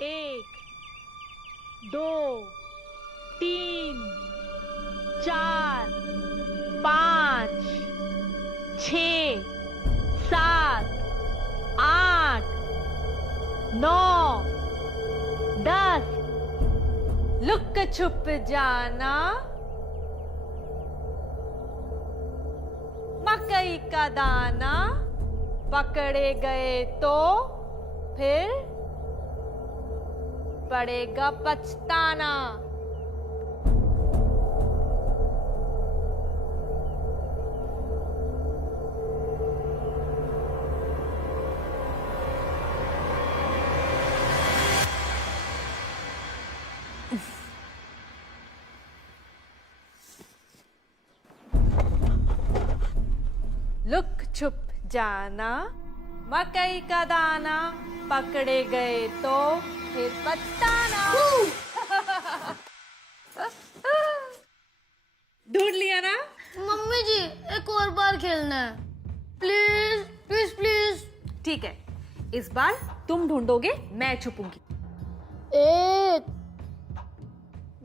एक, दो, तीन, चार, पाँच, 6, 7, 8, 9, 10। लुक छुप जाना, मकई का दाना, पकड़े गए तो फिर पड़ेगा पछताना। लुक छुप जाना, मकई का दाना, पकड़े गए तो फिर पछताना। ढूंढ लिया ना? मम्मी जी एक और बार खेलना है, प्लीज प्लीज प्लीज। ठीक है, इस बार तुम ढूंढोगे, मैं छुपूंगी। 1,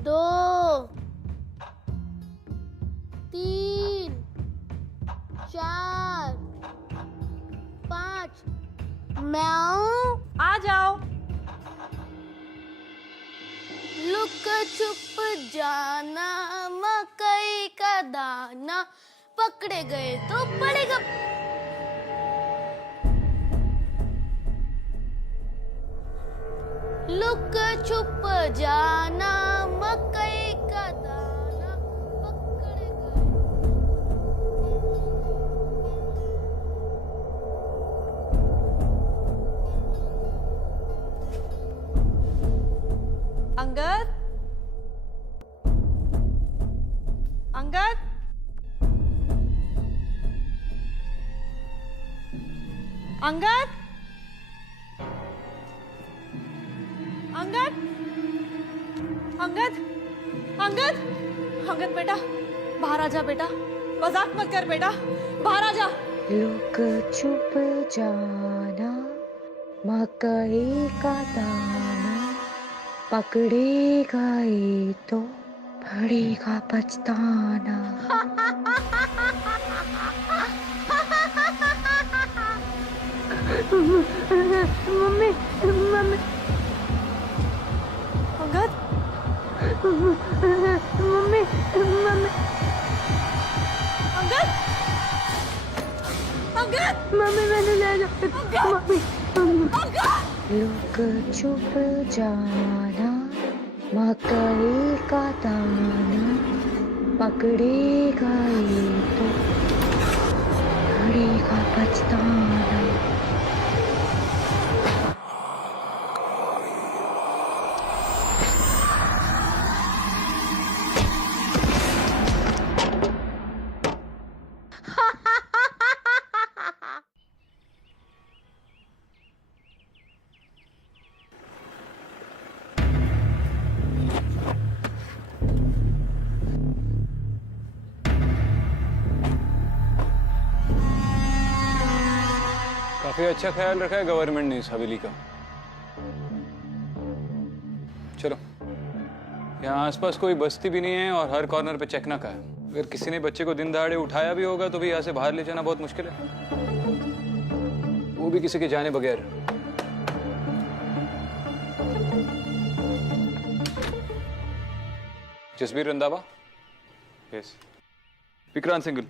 2, 3, 4, 5। म्याऊ। आ जाओ। लुक छुप जाना, मकई का दाना, पकड़े गए तो पड़ेगा। लुक छुप जाना, मकई का दाना, पकड़े गए। अंगद, अंगद, अंगद, अंगद, अंगद, अंगद, अंगद बेटा, बाहर आ जा बेटा, मजाक मत कर बेटा, बाहर आ जा। लुक छुप जाना, मकई का दाना, पकड़े गए तो पड़ेगा पछताना। Mummy mummy. Angad, mummy mummy. Angad, Angad, mummy मैंने ले जा। मम्मी अंगद। लुक छुप जाना, मकई का दाना, पकड़े गए तो पड़ेगा पछताना। काफी अच्छा ख्याल रखा है गवर्नमेंट ने इस हवेली का। चलो, यहाँ आसपास कोई बस्ती भी नहीं है और हर कॉर्नर पे चेक नाका है। अगर किसी ने बच्चे को दिन दहाड़े उठाया भी होगा तो भी यहाँ से बाहर ले जाना बहुत मुश्किल है, वो भी किसी के जाने बगैर। जसबीर रंधावा। यस। विक्रांत सिंघल।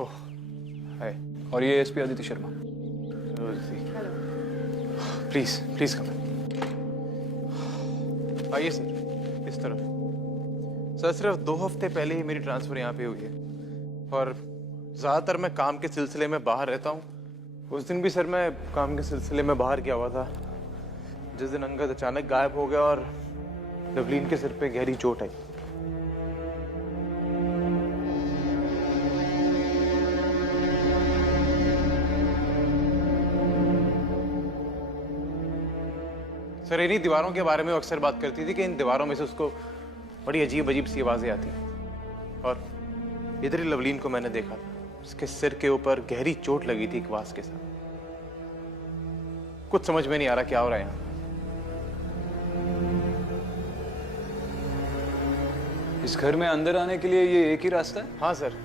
ओह हाय। और ये SP Aditya Sharma. Please please come. आइए सर, इस तरफ। सर सिर्फ 2 हफ्ते पहले ही मेरी ट्रांसफर यहाँ पे हुई है और ज़्यादातर मैं काम के सिलसिले में बाहर रहता हूँ। उस दिन भी सर मैं काम के सिलसिले में बाहर गया हुआ था जिस दिन अंगद अचानक गायब हो गया और लवलीन के सिर पे गहरी चोट आई। सर इन्हीं दीवारों के बारे में अक्सर बात करती थी कि इन दीवारों में से उसको बड़ी अजीब अजीब सी आवाजें आती और इधर ही लवलीन को मैंने देखा, उसके सिर के ऊपर गहरी चोट लगी थी एक वास के साथ। कुछ समझ में नहीं आ रहा क्या हो रहा है यहाँ। इस घर में अंदर आने के लिए ये एक ही रास्ता है? हाँ सर,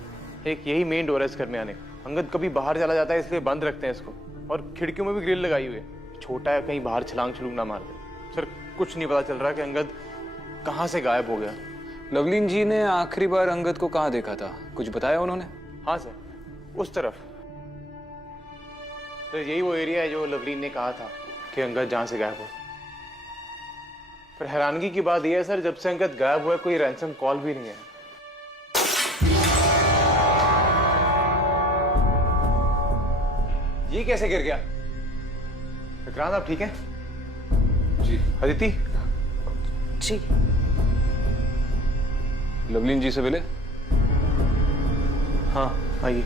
एक यही मेन डोर है इस घर में आने का। अंगद कभी बाहर चला जाता है इसलिए बंद रखते हैं इसको, और खिड़कियों में भी ग्रिल लगाई हुई है। छोटा है, कहीं बाहर छलांग छलूंग ना मार दे। सर कुछ नहीं पता चल रहा कि अंगद कहाँ से गायब हो गया। लवलीन जी ने आखिरी बार अंगद को कहाँ देखा था, कुछ बताया उन्होंने? हाँ सर, उस तरफ। तो यही वो एरिया है जो लवलीन ने कहा था कि अंगद जहाँ से गायब हो। पर हैरानगी की बात यह है सर, जब से अंगद गायब हुआ है कोई रैंसम कॉल भी नहीं है। ये कैसे गिर गया? विक्रांत आप ठीक हैं? जी। अदिति? जी। लवलीन जी से मिले? हाँ आइए।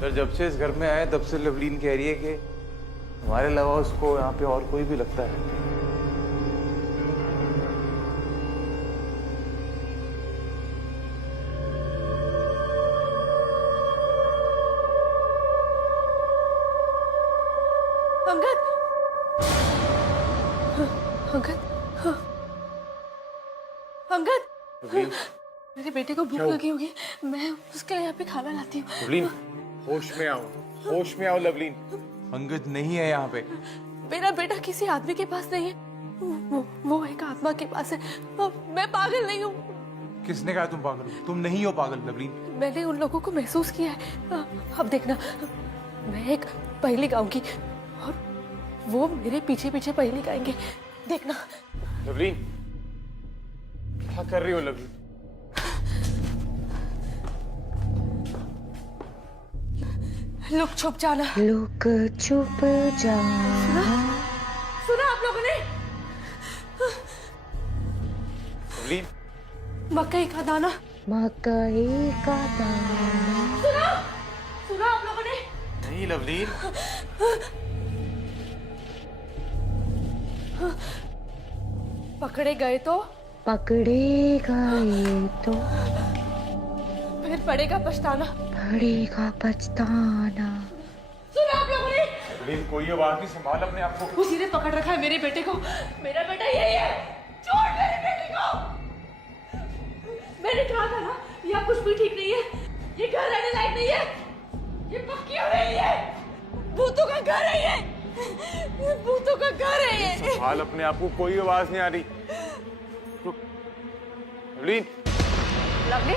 सर जब से इस घर में आए तब से लवलीन कह रही है कि हमारे अलावा उसको यहाँ पे और कोई भी लगता है। अंगद, अंगद, अंगद, लवलीन, मेरे बेटे को भूख लगी होगी, मैं उसके लिए यहाँ पे खाना लाती हूँ। लवलीन, होश में आओ, होश में आओ लवलीन। अंगद नहीं है यहाँ पे। मेरा बेटा किसी आदमी के पास नहीं है, वो एक आत्मा के पास है। मैं पागल नहीं हूँ। किसने कहा तुम पागल हो? तुम नहीं हो पागल लवलीन। मैंने उन लोगों को महसूस किया है। अब देखना, मैं एक पहेली गाऊंगी और वो मेरे पीछे पीछे पहेली गाएंगे, देखना। लवलीन, क्या कर रही हो लवलीन? लुक छुप जाना। लुक छुप जाना। सुना आप लोगों ने? लवलीन, मकई का दाना। मकई का दाना। सुना? सुना आप लोगों ने? नहीं लवलीन। पकड़े गए तो? पकड़े गए तो? फिर पड़ेगा पछताना। पड़ेगा पछताना। सुना आप लोगों ने? लवलीन कोई आवाज नहीं, संभाल अपने आप को। उसी ने पकड़ रखा है मेरे बेटे को। मेरा बेटा यही है। छोड़ मेरे बेटे को। मैंने कहा था ना, यहाँ कुछ भी ठीक नहीं है। ये घर रहने लायक नहीं है। ये पक्की हवेली है। भूतों का घर है ये। भूतों का घर है ये। संभाल अपने आप को, कोई आवाज नहीं आ रही। रुक। लवलीन, लवली,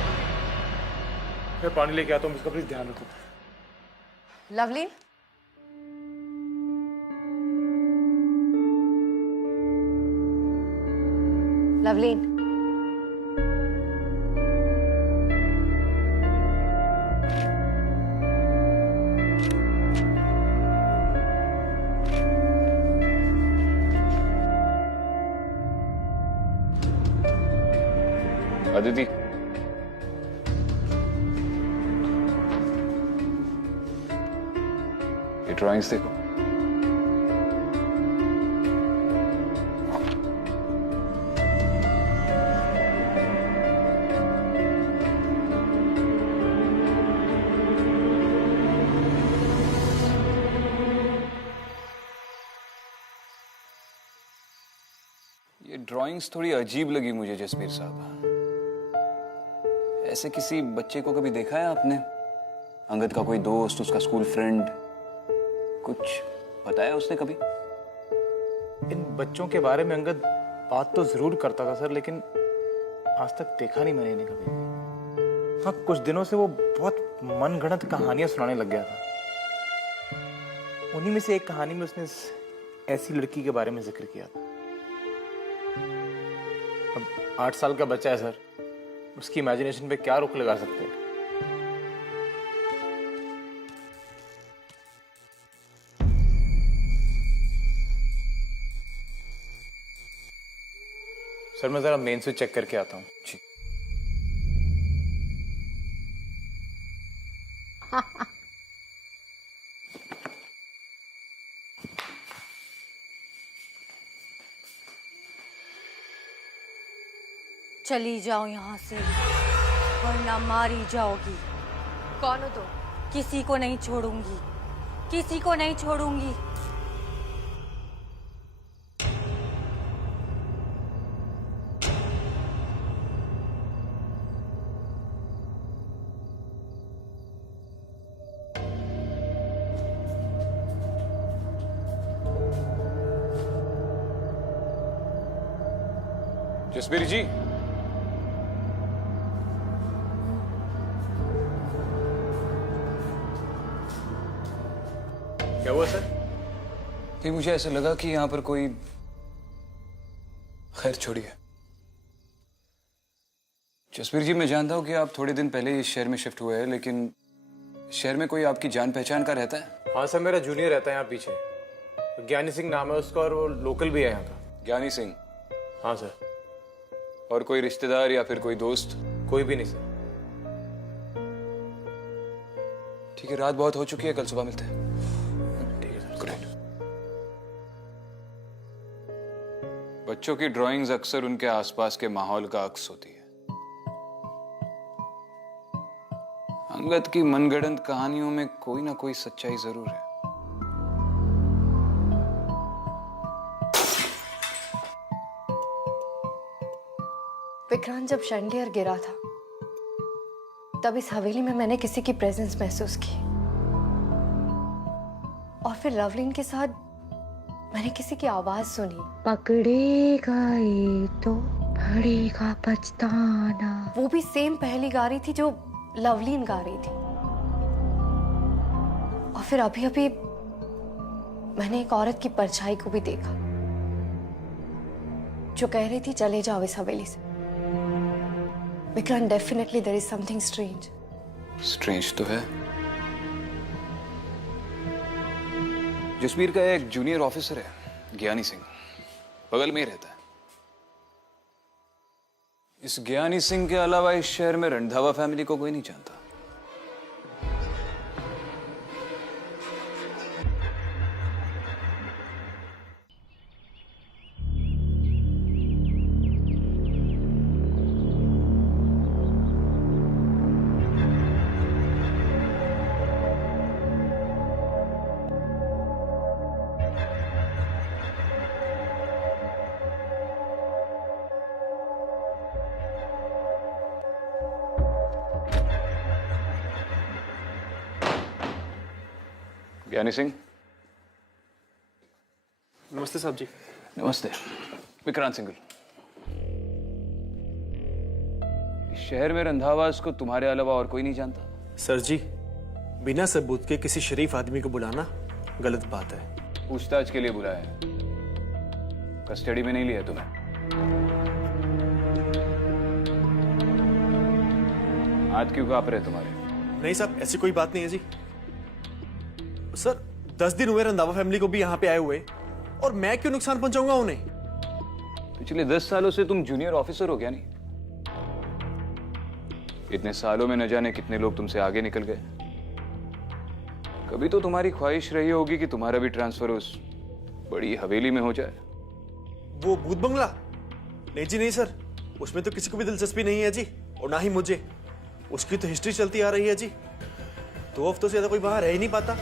मैं पानी लेके आता हूँ, इसका प्लीज ध्यान रखो। लवली, लवलीन, अदिति, ये ड्राइंग्स देखो। ये ड्राइंग्स थोड़ी अजीब लगी मुझे जसबीर साहब। ऐसे किसी बच्चे को कभी देखा है आपने? अंगद का कोई दोस्त, उसका स्कूल फ्रेंड, कुछ बताया उसने कभी? इन बच्चों के बारे में अंगद बात तो जरूर करता था सर, लेकिन आज तक देखा नहीं मैंने इन्हें कभी। हाँ, कुछ दिनों से वो बहुत मनगढ़ंत कहानियां सुनाने लग गया था। उन्हीं में से एक कहानी में उसने ऐसी लड़की के बारे में जिक्र किया था। अब 8 साल का बच्चा है सर, उसकी इमेजिनेशन पे क्या रोक लगा सकते हैं? सर मैं जरा मेन स्विच चेक करके आता हूँ। जी। चली जाओ यहाँ से वरना मारी जाओगी। कौन हो तुम? तो? किसी को नहीं छोड़ूंगी, किसी को नहीं छोड़ूंगी। जसबीर जी, क्या हुआ सर? नहीं मुझे ऐसा लगा कि यहां पर कोई, खैर छोड़िए। जसबीर जी, मैं जानता हूं कि आप थोड़े दिन पहले इस शहर में शिफ्ट हुए हैं, लेकिन शहर में कोई आपकी जान पहचान का रहता है? हाँ सर, मेरा जूनियर रहता है यहाँ पीछे, ज्ञानी सिंह नाम है उसका, और वो लोकल भी है यहाँ का। ज्ञानी सिंह? हाँ सर। और कोई रिश्तेदार या फिर कोई दोस्त? कोई भी नहीं सर। ठीक है, रात बहुत हो चुकी है, कल सुबह मिलते हैं। ठीक है सर। ग्रेट। बच्चों की ड्राइंग्स अक्सर उनके आसपास के माहौल का अक्स होती है। अंगद की मनगढ़ंत कहानियों में कोई ना कोई सच्चाई जरूर है। विक्रांत, जब शंडियर गिरा था तब इस हवेली में मैंने किसी की प्रेजेंस महसूस की, और फिर लवलीन के साथ मैंने किसी की आवाज सुनी। पकड़ेगा ये तो पड़ेगा पछताना। वो भी सेम पहली गा रही थी जो लवलीन गा रही थी। और फिर अभी अभी मैंने एक औरत की परछाई को भी देखा जो कह रही थी चले जाओ इस हवेली से। Vikrant, definitely there is something strange. Strange तो है। जसबीर का एक जूनियर ऑफिसर है, ज्ञानी सिंह, बगल में ही रहता है। इस ज्ञानी सिंह के अलावा इस शहर में रंधावा फैमिली को कोई नहीं जानता। ज्ञानी सिंह। नमस्ते साहब जी। नमस्ते। विक्रांत सिंघल। इस शहर में रंधावास को तुम्हारे अलावा और कोई नहीं जानता? सर जी, बिना सबूत के किसी शरीफ आदमी को बुलाना गलत बात है। पूछताछ के लिए बुलाया है, कस्टडी में नहीं लिया तुम्हें। हाथ क्यों कांप रहे तुम्हारे? नहीं साहब, ऐसी कोई बात नहीं है जी। सर, 10 दिन हुए रंधावा फैमिली को भी यहाँ पे आए हुए, और मैं क्यों नुकसान पहुंचाऊंगा उन्हें? पिछले 10 सालों से तुम जूनियर ऑफिसर हो, क्या नहीं? इतने सालों में न जाने कितने लोग तुमसे आगे निकल गए। कभी तो तुम्हारी ख्वाहिश रही होगी कि तुम्हारा भी ट्रांसफर उस बड़ी हवेली में हो जाए। वो भूत बंगला? नहीं जी नहीं सर, उसमें तो किसी को भी दिलचस्पी नहीं है जी, और ना ही मुझे। उसकी तो हिस्ट्री चलती आ रही है जी। 2 हफ्तों से ज्यादा कोई वहां रह ही नहीं पाता।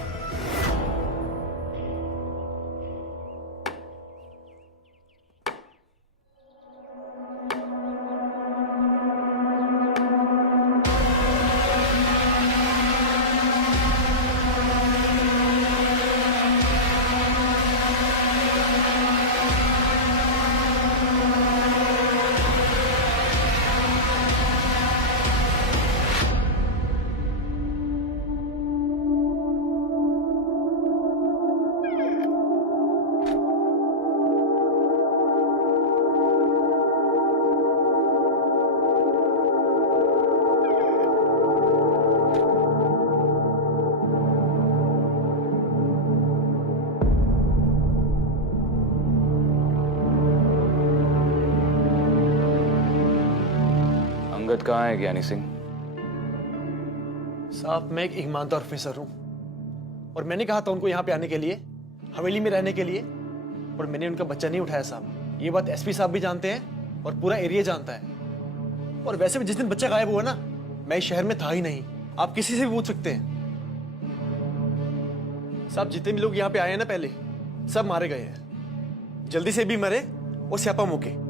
अंगद कहाँ है ज्ञानी सिंह? साहब, मैं एक ईमानदार ऑफिसर हूं, और मैंने कहा था उनको यहाँ पे आने के लिए, हवेली में रहने के लिए, और मैंने उनका बच्चा नहीं उठाया साहब। ये बात एसपी साहब भी जानते हैं और पूरा एरिया जानता है। और वैसे भी जिस दिन बच्चा गायब हुआ ना, मैं इस शहर में था ही नहीं। आप किसी से भी पूछ सकते हैं साहब। जितने भी लोग यहाँ पे आए हैं ना पहले, सब मारे गए हैं, जल्दी से भी मरे और स्यापा मुके।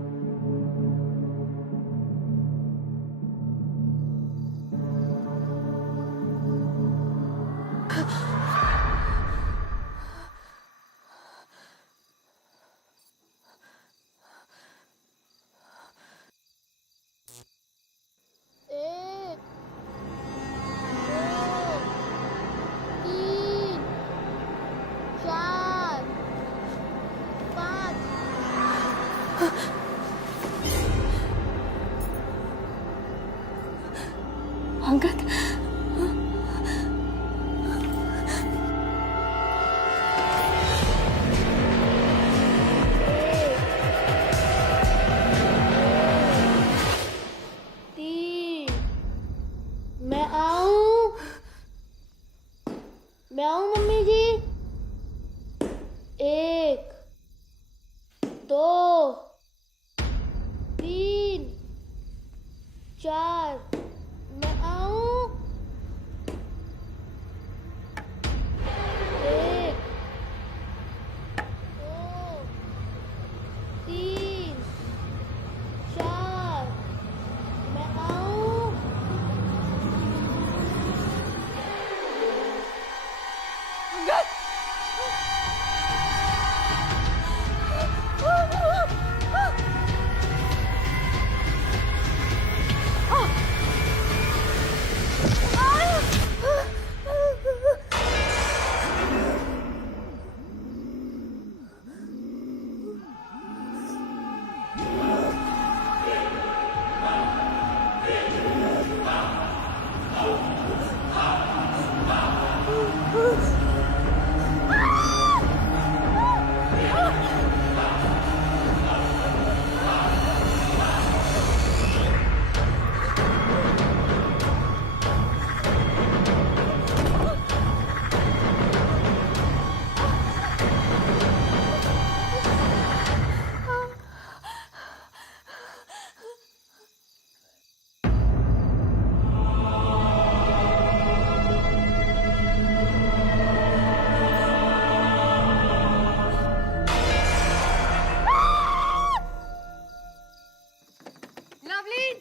अंगद, तीन, मैं आऊं मम्मी जी। एक, दो, तीन, चार, मैं आऊं। एक, दो, तीन, चार, मैं आऊं। अंगद, लवलीन,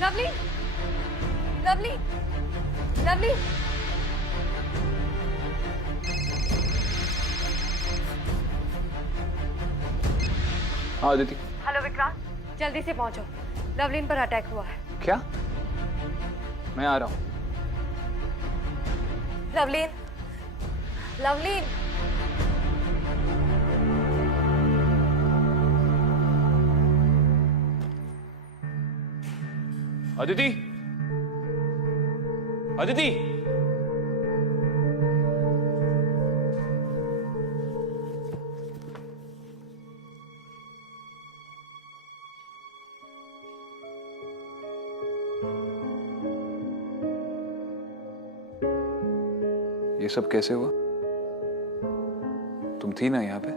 लवलीन, लवलीन, लवलीन। हाँ अदिति। हेलो विक्रांत, जल्दी से पहुंचो, लवलीन पर अटैक हुआ है। क्या? मैं आ रहा हूँ। लवलीन, लवलीन। अदिति, अदिति। ये सब कैसे हुआ? तुम थी ना यहाँ पे?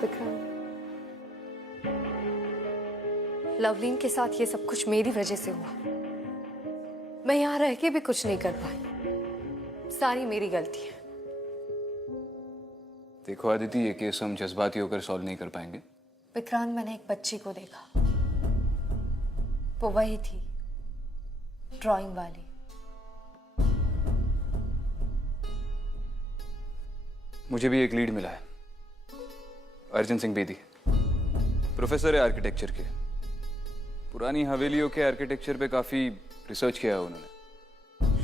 विक्रांत, लवलीन के साथ ये सब कुछ मेरी वजह से हुआ। मैं यहाँ रह के भी कुछ नहीं कर पाई, सारी मेरी गलती है। देखो अदिति, ये केस हम जज्बाती होकर सॉल्व नहीं कर पाएंगे। विक्रांत, मैंने एक बच्ची को देखा, वो वही थी, ड्राइंग वाली। मुझे भी एक लीड मिला है, अर्जुन सिंह बेदी, प्रोफेसर है आर्किटेक्चर के। पुरानी हवेलियों के आर्किटेक्चर पे काफी रिसर्च किया है उन्होंने,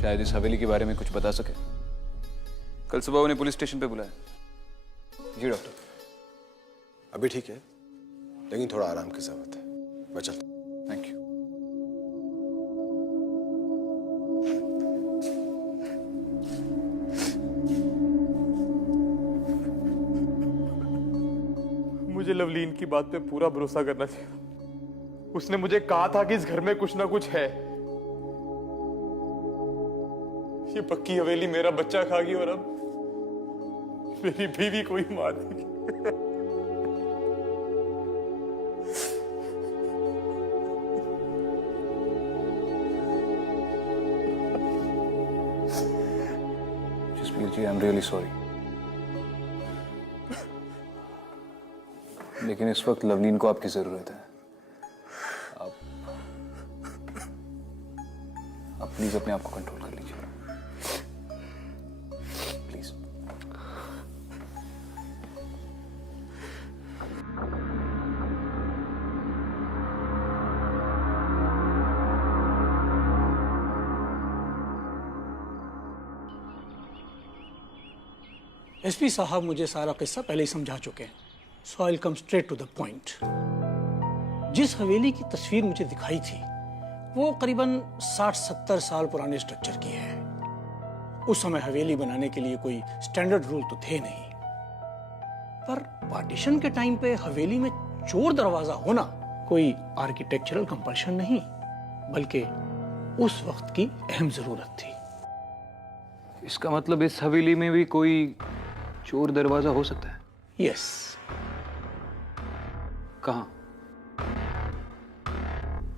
शायद इस हवेली के बारे में कुछ बता सके। कल सुबह उन्हें पुलिस स्टेशन पे बुलाया। जी डॉक्टर। अभी ठीक है, लेकिन थोड़ा आराम की जरूरत है। मैं चलता हूं। Thank you. मुझे लवलीन की बात पे पूरा भरोसा करना चाहिए। उसने मुझे कहा था कि इस घर में कुछ ना कुछ है। ये पक्की हवेली मेरा बच्चा खा गई और अब मेरी बीवी को ही मार देगी। जसबीर जी, आई एम रियली सॉरी, लेकिन इस वक्त लवलीन को आपकी जरूरत है। आप प्लीज अपने आप को कंट्रोल कर लीजिए, प्लीज। एसपी साहब मुझे सारा किस्सा पहले ही समझा चुके हैं। So I will come straight to the point. जिस हवेली की तस्वीर मुझे दिखाई थी वो करीबन 60-70 साल पुराने स्ट्रक्चर की है। उस समय हवेली बनाने के लिए कोई स्टैंडर्ड रूल तो थे नहीं, पर पार्टीशन के टाइम पे हवेली में चोर दरवाजा होना कोई आर्किटेक्चरल कंपल्शन नहीं, बल्कि उस वक्त की अहम जरूरत थी। इसका मतलब इस हवेली में भी कोई चोर दरवाजा हो सकता है? यस। कहाँ?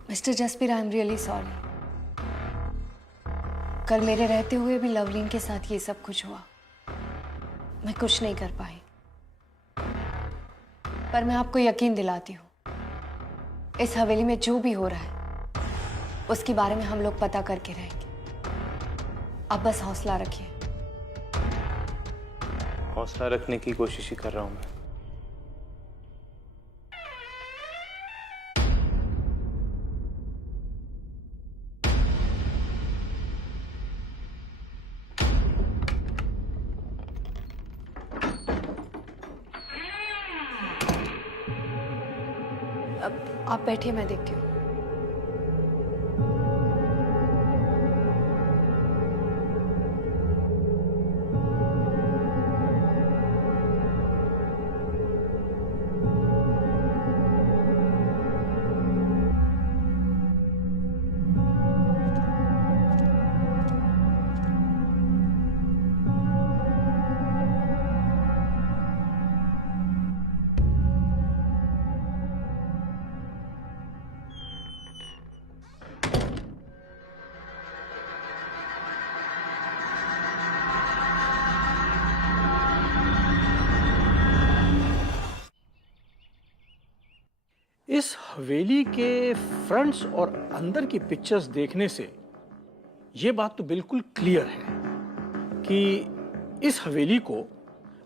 Mister Jasbir, I am really sorry. कल मेरे रहते हुए भी लवलीन के साथ ये सब कुछ हुआ। मैं कुछ नहीं कर पाई, पर मैं आपको यकीन दिलाती हूँ, इस हवेली में जो भी हो रहा है उसके बारे में हम लोग पता करके रहेंगे। आप बस हौसला रखिए। हौसला रखने की कोशिश ही कर रहा हूं मैं। अब आप बैठिए, मैं देखती हूँ। इस हवेली के फ्रंट्स और अंदर की पिक्चर्स देखने से यह बात तो बिल्कुल क्लियर है कि इस हवेली को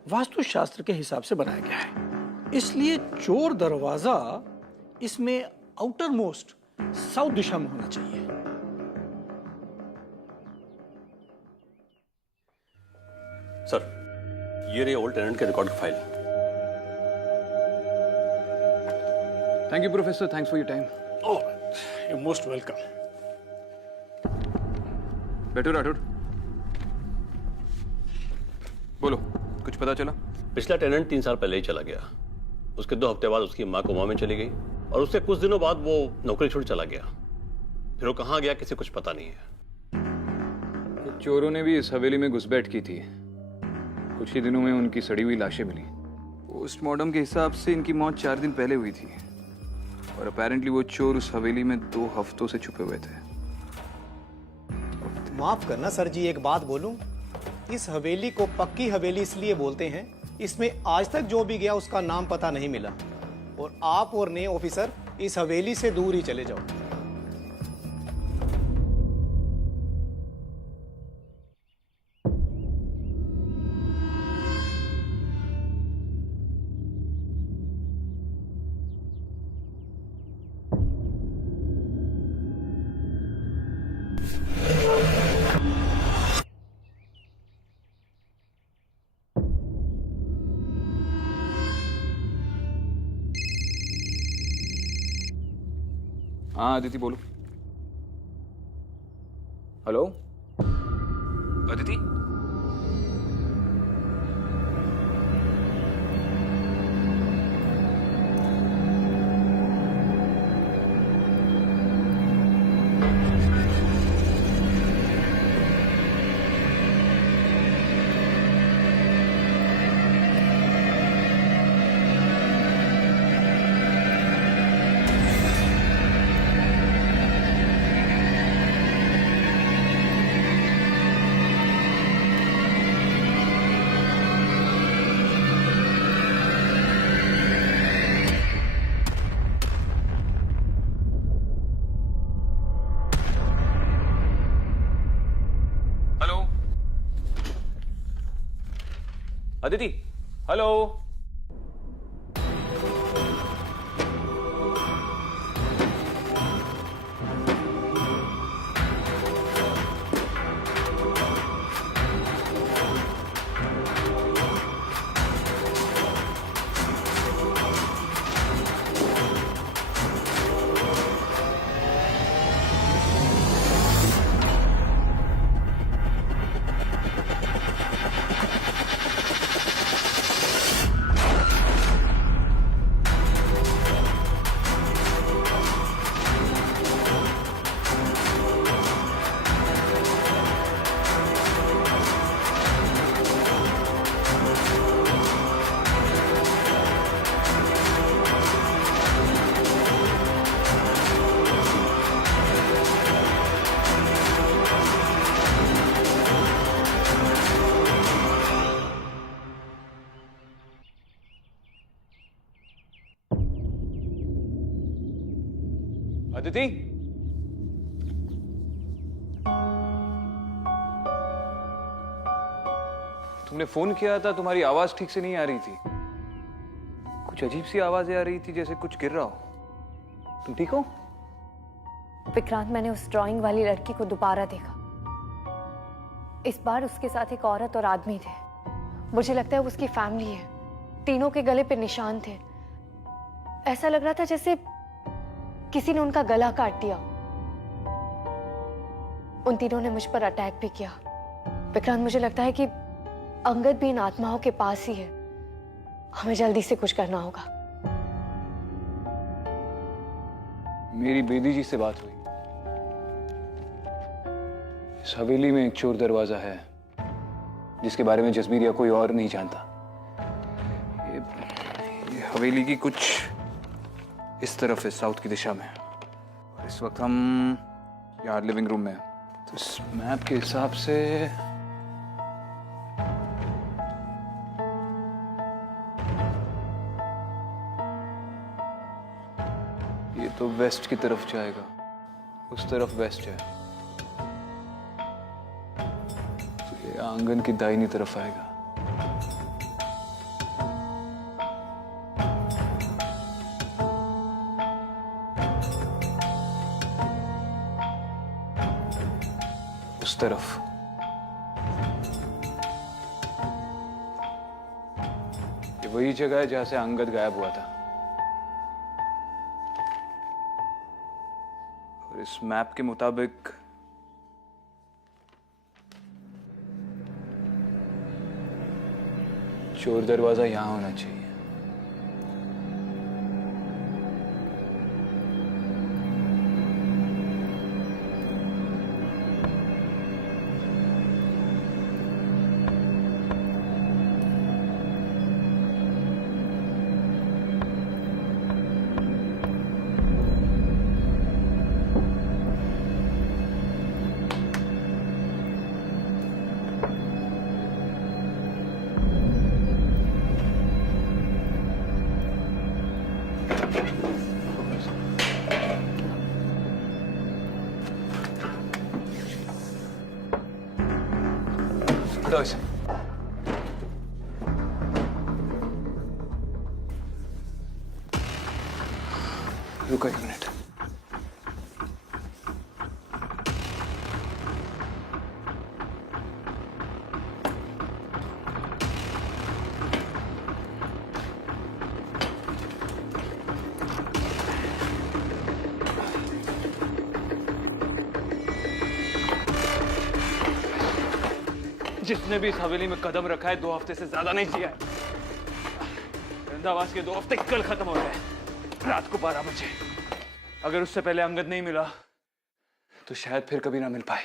वास्तुशास्त्र के हिसाब से बनाया गया है। इसलिए चोर दरवाजा इसमें आउटर मोस्ट साउथ दिशा में होना चाहिए। सर, ये रही ओल्ड टेनेंट के रिकॉर्ड की file. Thank you professor, thanks for your time. Oh, you most welcome. बैठो राठौड़, बोलो, कुछ पता चला? पिछला टेनेंट 3 साल पहले ही चला गया। उसके 2 हफ्ते बाद उसकी माँ कोमा में चली गई और उससे कुछ दिनों बाद वो नौकरी छोड़ चला गया। फिर वो कहाँ गया किसी कुछ पता नहीं है। कुछ चोरों ने भी इस हवेली में घुसपैठ की थी। कुछ ही दिनों में उनकी सड़ी हुई लाशें मिली। पोस्टमार्टम के हिसाब से इनकी मौत 4 दिन पहले हुई थी और अपेरेंटली वो चोर उस हवेली में 2 हफ्तों से छुपे हुए थे। माफ करना सर जी, एक बात बोलूं? इस हवेली को पक्की हवेली इसलिए बोलते हैं, इसमें आज तक जो भी गया उसका नाम पता नहीं मिला। और आप और नए ऑफिसर इस हवेली से दूर ही चले जाओ। हाँ अदिति बोलो। Hello Aditi, Aditi, hello. अदिति, तुमने फोन किया था, तुम्हारी आवाज ठीक से नहीं आ रही थी। कुछ अजीब सी आवाजें आ रही थी, जैसे कुछ गिर रहा हो। तुम ठीक हो? विक्रांत, मैंने उस ड्राइंग वाली लड़की को दोबारा देखा। इस बार उसके साथ एक औरत और आदमी थे। मुझे लगता है वो उसकी फैमिली है। तीनों के गले पे निशान थे। ऐसा लग रहा था जैसे किसी ने उनका गला काट दिया। उन तीनों ने मुझ पर अटैक भी किया। विक्रांत, मुझे लगता है कि अंगद भी इन आत्माओं के पास ही है। हमें जल्दी से कुछ करना होगा। मेरी बेदी जी से बात हुई। इस हवेली में एक चोर दरवाजा है जिसके बारे में जसबीर या कोई और नहीं जानता। ये हवेली की कुछ इस तरफ है, साउथ की दिशा में। और इस वक्त हम यहाँ लिविंग रूम में हैं। तो इस मैप के हिसाब से ये तो वेस्ट की तरफ जाएगा। उस तरफ वेस्ट है, तो ये आंगन की दाहिनी तरफ आएगा। उस तरफ ये वही जगह है जहां से अंगद गायब हुआ था। और इस मैप के मुताबिक चोर दरवाजा यहां होना चाहिए। हटाओ इसे। रुको 1 मिनट। जिसने भी इस हवेली में कदम रखा है 2 हफ्ते से ज्यादा नहीं जिया है। रंधावास के 2 हफ्ते कल खत्म हो गए, रात को 12 बजे। अगर उससे पहले अंगद नहीं मिला तो शायद फिर कभी ना मिल पाए।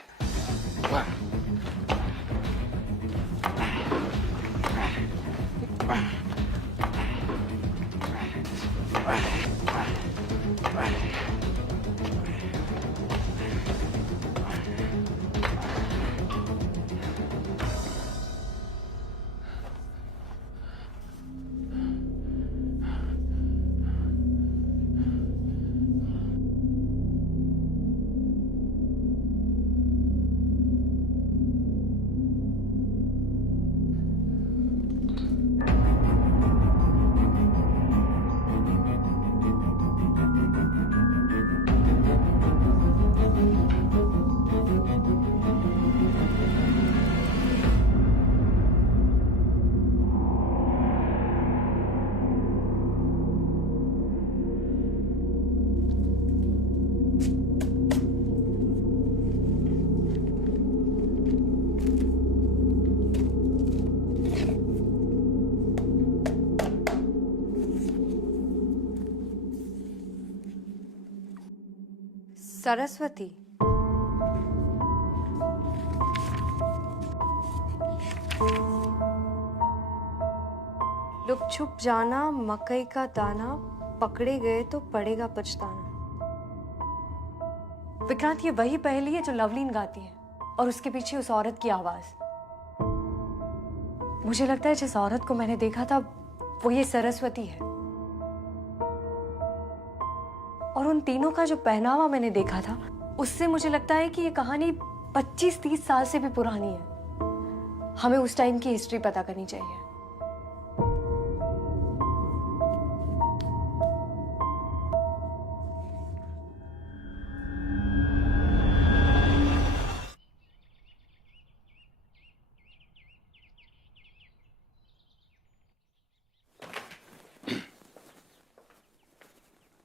सरस्वती, लुक छुप जाना मकई का दाना, पकड़े गए तो पड़ेगा पछताना। विक्रांत, ये वही पहेली है जो लवलीन गाती है और उसके पीछे उस औरत की आवाज। मुझे लगता है जिस औरत को मैंने देखा था वो ये सरस्वती है। और उन तीनों का जो पहनावा मैंने देखा था, उससे मुझे लगता है कि ये कहानी 25-30 साल से भी पुरानी है। हमें उस टाइम की हिस्ट्री पता करनी चाहिए।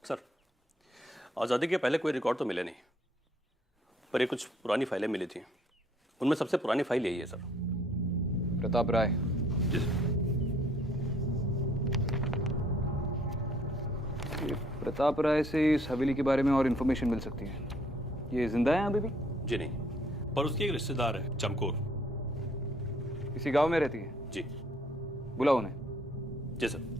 सर, आज़ादी के पहले कोई रिकॉर्ड तो मिले नहीं, पर ये कुछ पुरानी फाइलें मिली थी। उनमें सबसे पुरानी फाइल यही है सर। प्रताप राय। जी सर। ये प्रताप राय से इस हवेली के बारे में और इन्फॉर्मेशन मिल सकती है। ये जिंदा है अभी भी? जी नहीं, पर उसकी एक रिश्तेदार है चमकोर। इसी गांव में रहती है? जी। बुलाओ उन्हें। जी सर।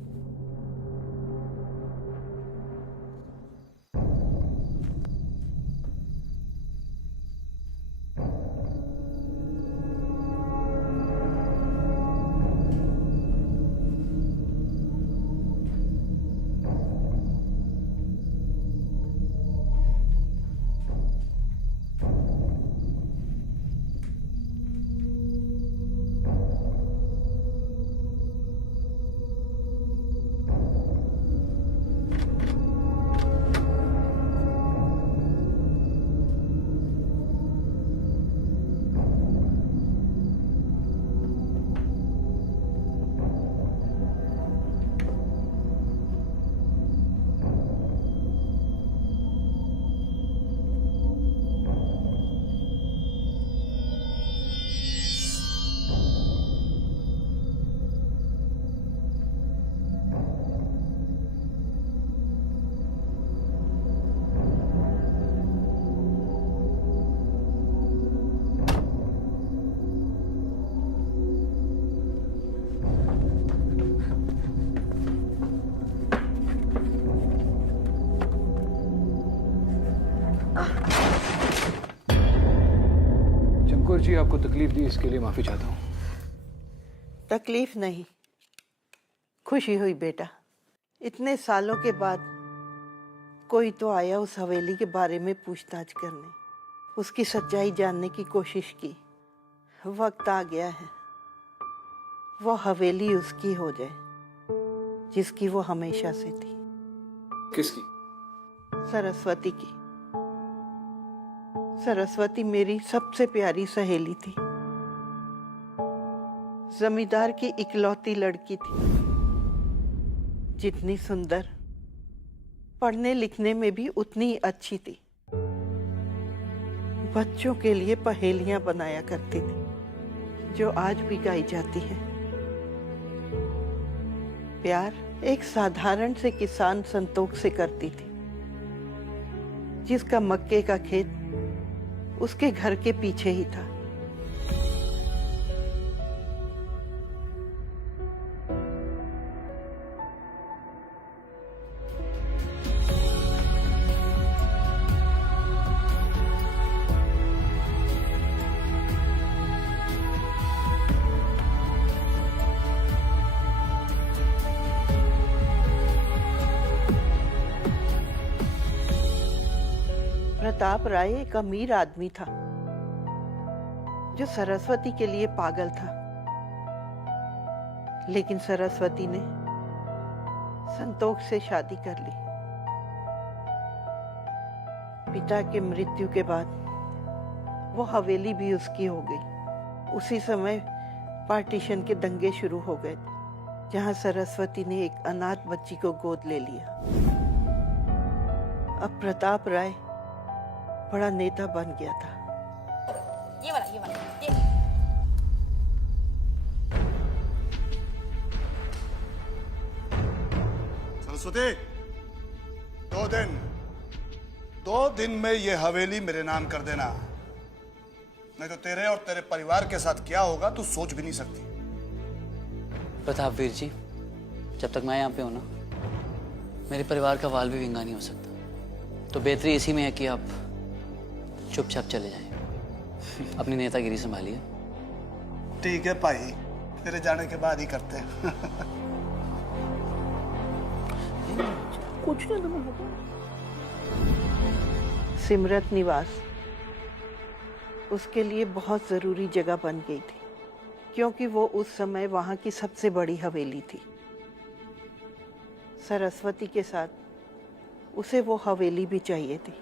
चमकोर जी, आपको तकलीफ दी इसके लिए माफी चाहता हूँ। तकलीफ नहीं, खुशी हुई बेटा। इतने सालों के बाद कोई तो आया उस हवेली के बारे में पूछताछ करने, उसकी सच्चाई जानने की कोशिश की। वक्त आ गया है वो हवेली उसकी हो जाए जिसकी वो हमेशा से थी। किसकी? सरस्वती की। सरस्वती मेरी सबसे प्यारी सहेली थी, जमींदार की इकलौती लड़की थी। जितनी सुंदर, पढ़ने लिखने में भी उतनी अच्छी थी। बच्चों के लिए पहेलियां बनाया करती थी जो आज भी गाई जाती हैं। प्यार एक साधारण से किसान संतोष से करती थी, जिसका मक्के का खेत उसके घर के पीछे ही था। प्रताप राय एक अमीर आदमी था जो सरस्वती के लिए पागल था, लेकिन सरस्वती ने संतोष से शादी कर ली। पिता के मृत्यु के बाद वो हवेली भी उसकी हो गई। उसी समय पार्टीशन के दंगे शुरू हो गए, जहां सरस्वती ने एक अनाथ बच्ची को गोद ले लिया। अब प्रताप राय बड़ा नेता बन गया था। ये वाला, ये। सरस्वती, 2 दिन में ये हवेली मेरे नाम कर देना, नहीं तो तेरे और तेरे परिवार के साथ क्या होगा तू सोच भी नहीं सकती। प्रताप वीर जी, जब तक मैं यहाँ पे हूं ना, मेरे परिवार का वाल भी विंगा नहीं हो सकता। तो बेहतरी इसी में है कि आप चुपचाप चले जाएं। अपनी नेतागिरी संभालिए। ठीक है भाई, तेरे जाने के बाद ही करते हैं। कुछ नहीं। सिमरत निवास उसके लिए बहुत ज़रूरी जगह बन गई थी, क्योंकि वो उस समय वहाँ की सबसे बड़ी हवेली थी। सरस्वती के साथ उसे वो हवेली भी चाहिए थी।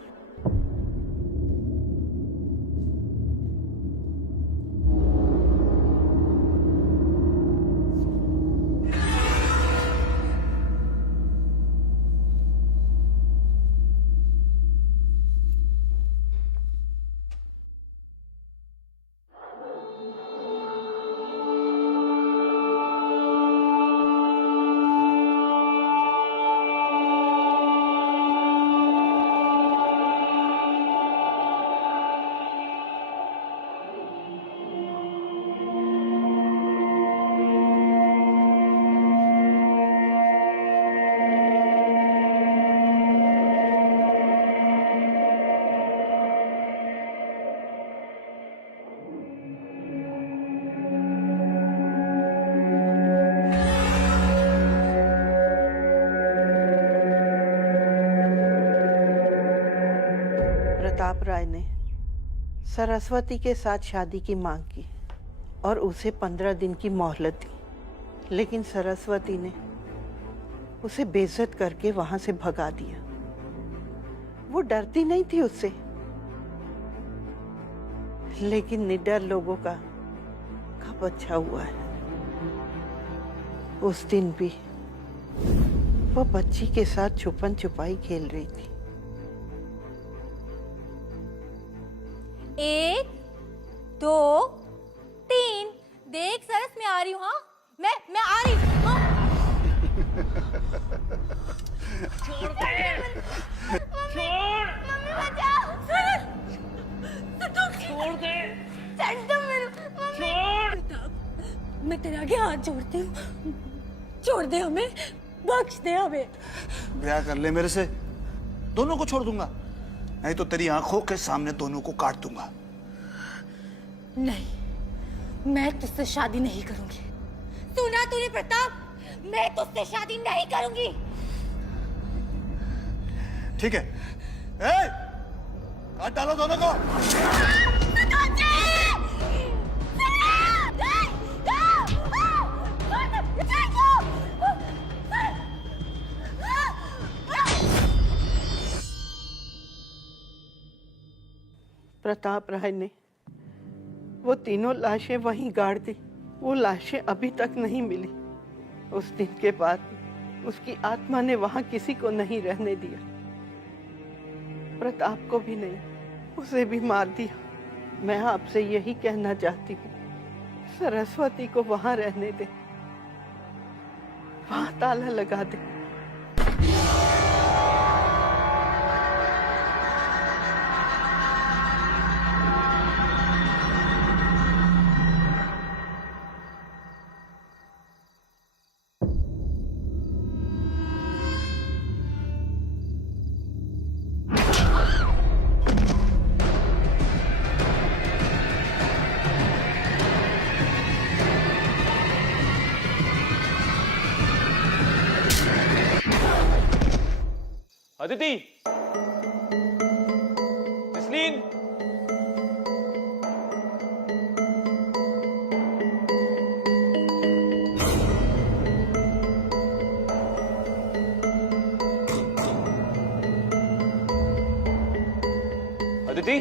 प्रताप राय ने सरस्वती के साथ शादी की मांग की और उसे 15 दिन की मोहलत दी, लेकिन सरस्वती ने उसे बेइज्जत करके वहां से भगा दिया। वो डरती नहीं थी उससे, लेकिन निडर लोगों का कब अच्छा हुआ है। उस दिन भी वो बच्ची के साथ छुपन छुपाई खेल रही थी। 1 2 3 देख सरस, मैं आ रही हूँ। हाँ, मैं आ रही हूँ। हाँ? छोड़ दे, छोड़, मम्मी बचाओ, छोड़ दे, छੱਡ दो मेरे, छोड़। मैं तेरे आगे हाथ जोड़ती हूँ, छोड़ दे हमें, बख्श दे हमें। ब्याह कर ले मेरे से, दोनों को छोड़ दूंगा, नहीं तो तेरी आंखों के सामने दोनों को काट दूंगा। नहीं, मैं तुझसे शादी नहीं करूंगी। सुना तूने प्रताप, मैं तुझसे शादी नहीं करूंगी। ठीक है, ए, काट डालो दोनों को। प्रताप राय ने वो तीनों लाशें वहीं गाड़ दी। वो लाशें अभी तक नहीं मिली। उस दिन के बाद उसकी आत्मा ने वहां किसी को नहीं रहने दिया। प्रताप को भी नहीं, उसे भी मार दिया। मैं आपसे यही कहना चाहती हूँ, सरस्वती को वहां रहने दे, वहां ताला लगा दे। अदिति, जसलीन, अदिति,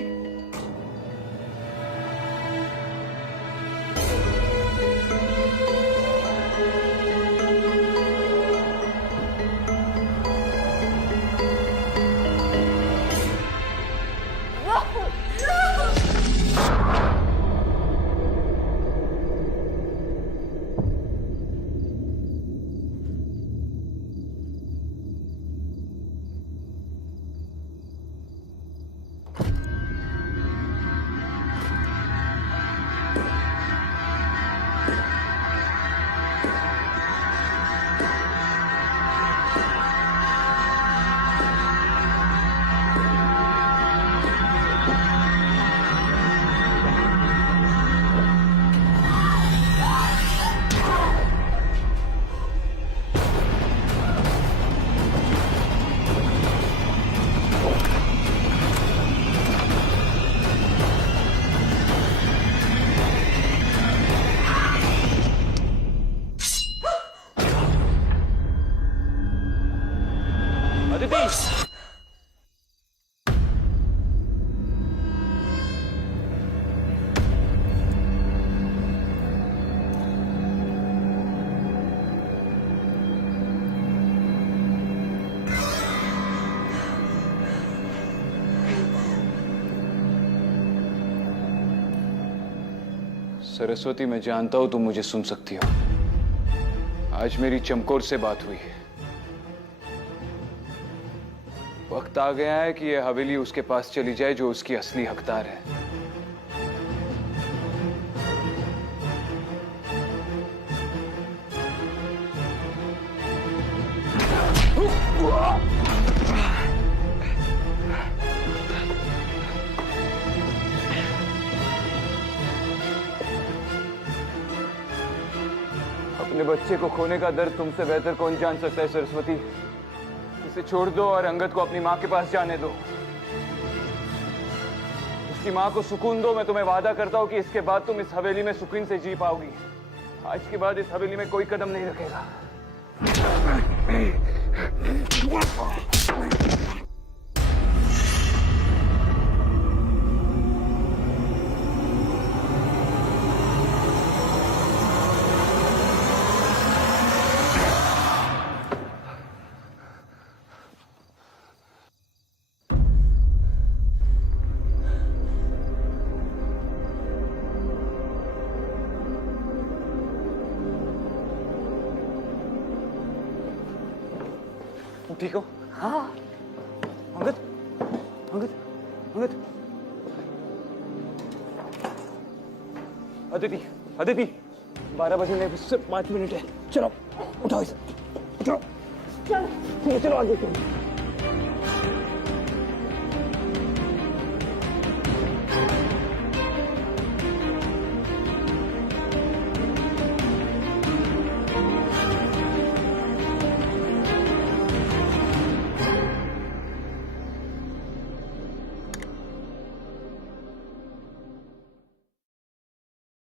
अदिति! सरस्वती, मैं जानता हूं तुम मुझे सुन सकती हो। आज मेरी चमकोर से बात हुई है। वक्त आ गया है कि यह हवेली उसके पास चली जाए जो उसकी असली हकदार है। अपने बच्चे को खोने का दर्द तुमसे बेहतर कौन जान सकता है सरस्वती। इसे छोड़ दो और अंगद को अपनी माँ के पास जाने दो। उसकी माँ को सुकून दो। मैं तुम्हें वादा करता हूँ कि इसके बाद तुम इस हवेली में सुकून से जी पाओगी। आज के बाद इस हवेली में कोई कदम नहीं रखेगा। ठीक हो? हाँ। अंगद, अंगद, अंगद। अदिति, अदिति, 12 बजने में सिर्फ 5 मिनट है। चलो, उठाओ इसे, उठाओ। चलो, चलो आगे चलो।